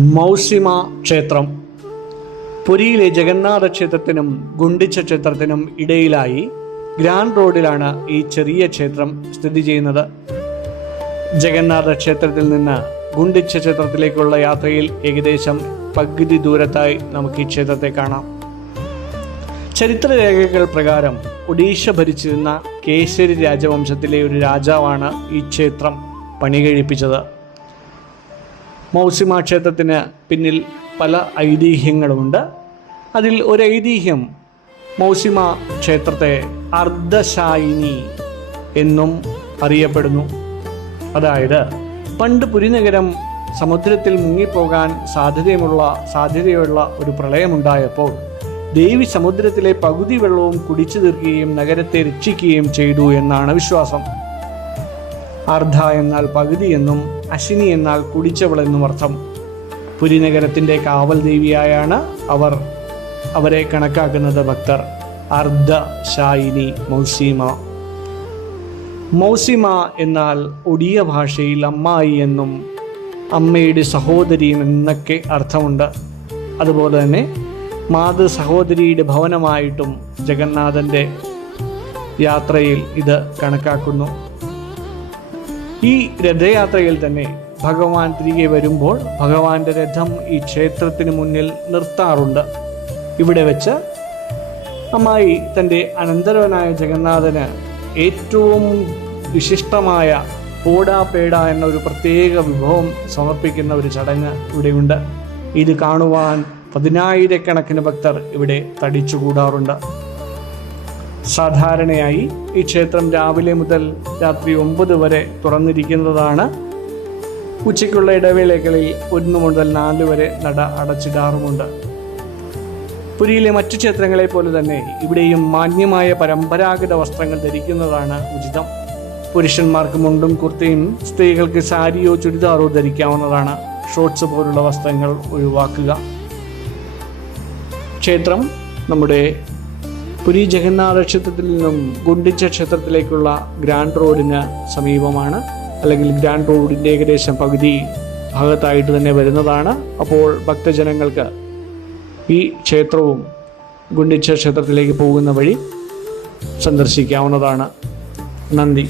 മൗസിമ ക്ഷേത്രം പുരിയിലെ ജഗന്നാഥ ക്ഷേത്രത്തിനും ഗുണ്ടിച്ച ക്ഷേത്രത്തിനും ഇടയിലായി ഗ്രാൻഡ് റോഡിലാണ് ഈ ചെറിയ ക്ഷേത്രം സ്ഥിതി ചെയ്യുന്നത്. ജഗന്നാഥ ക്ഷേത്രത്തിൽ നിന്ന് ഗുണ്ടിച്ച ക്ഷേത്രത്തിലേക്കുള്ള യാത്രയിൽ ഏകദേശം പകുതി ദൂരത്തായി നമുക്ക് ഈ ക്ഷേത്രത്തെ കാണാം. ചരിത്രരേഖകൾ പ്രകാരം ഒഡീഷ ഭരിച്ചിരുന്ന കേസരി രാജവംശത്തിലെ ഒരു രാജാവാണ് ഈ ക്ഷേത്രം പണി കഴിപ്പിച്ചത്. മൗസിമ ക്ഷേത്രത്തിന് പിന്നിൽ പല ഐതിഹ്യങ്ങളുമുണ്ട്. അതിൽ ഒരു ഐതിഹ്യം മൗസിമ ക്ഷേത്രത്തെ അർദ്ധശായിനി എന്നും അറിയപ്പെടുന്നു. അതായത് പണ്ട് പുരിനഗരം സമുദ്രത്തിൽ മുങ്ങിപ്പോകാൻ സാധ്യതയുള്ള ഒരു പ്രളയമുണ്ടായപ്പോൾ ദേവി സമുദ്രത്തിലെ പകുതി വെള്ളവും കുടിച്ചു തീർക്കുകയും നഗരത്തെ രക്ഷിക്കുകയും ചെയ്തു എന്നാണ് വിശ്വാസം. അർദ്ധ എന്നാൽ പകുതി എന്നും അശ്വിനി എന്നാൽ കുടിച്ചവൾ എന്നും അർത്ഥം. പുരിനഗരത്തിൻ്റെ കാവൽ ദേവിയായാണ് അവരെ കണക്കാക്കുന്നത് ഭക്തർ. അർദ്ധശായിനി മൗസിമ എന്നാൽ ഒഡിയ ഭാഷയിൽ അമ്മായി എന്നും അമ്മയുടെ സഹോദരിയും എന്നൊക്കെ അർത്ഥമുണ്ട്. അതുപോലെ തന്നെ മാതൃ സഹോദരിയുടെ ഭവനമായിട്ടും ജഗന്നാഥൻ്റെ യാത്രയിൽ ഇത് കണക്കാക്കുന്നു. ഈ രഥയാത്രയിൽ തന്നെ ഭഗവാൻ തിരികെ വരുമ്പോൾ ഭഗവാന്റെ രഥം ഈ ക്ഷേത്രത്തിന് മുന്നിൽ നിർത്താറുണ്ട്. ഇവിടെ വെച്ച് അമ്മായി തൻ്റെ അനന്തരവനായ ജഗന്നാഥന് ഏറ്റവും വിശിഷ്ടമായ പോടാപേട എന്ന ഒരു പ്രത്യേക വിഭവം സമർപ്പിക്കുന്ന ഒരു ചടങ്ങ് ഇവിടെയുണ്ട്. ഇത് കാണുവാൻ 10,000-കണക്കിന് ഭക്തർ ഇവിടെ തടിച്ചുകൂടാറുണ്ട്. സാധാരണയായി ഈ ക്ഷേത്രം രാവിലെ മുതൽ രാത്രി 9 വരെ തുറന്നിരിക്കുന്നതാണ്. ഉച്ചയ്ക്കുള്ള ഇടവേളകളിൽ 1 മുതൽ 4 വരെ നട അടച്ചിടാറുമുണ്ട്. പുരിയിലെ മറ്റു ക്ഷേത്രങ്ങളെ പോലെ തന്നെ ഇവിടെയും മാന്യമായ പരമ്പരാഗത വസ്ത്രങ്ങൾ ധരിക്കുന്നതാണ് ഉചിതം. പുരുഷന്മാർക്ക് മുണ്ടും കുർത്തയും, സ്ത്രീകൾക്ക് സാരിയോ ചുരിദാറോ ധരിക്കാവുന്നതാണ്. ഷോർട്സ് പോലുള്ള വസ്ത്രങ്ങൾ ഒഴിവാക്കുക. ക്ഷേത്രം നമ്മുടെ പുരി ജഗന്നാഥ ക്ഷേത്രത്തിൽ നിന്നും ഗുണ്ടിച്ച ക്ഷേത്രത്തിലേക്കുള്ള ഗ്രാൻഡ് റോഡിന് സമീപമാണ്, അല്ലെങ്കിൽ ഗ്രാൻഡ് റോഡിൻ്റെ ഏകദേശം പകുതി ഭാഗത്തായിട്ട് തന്നെ വരുന്നതാണ്. അപ്പോൾ ഭക്തജനങ്ങൾക്ക് ഈ ക്ഷേത്രവും ഗുണ്ടിച്ച ക്ഷേത്രത്തിലേക്ക് പോകുന്ന വഴി സന്ദർശിക്കാവുന്നതാണ്. നന്ദി.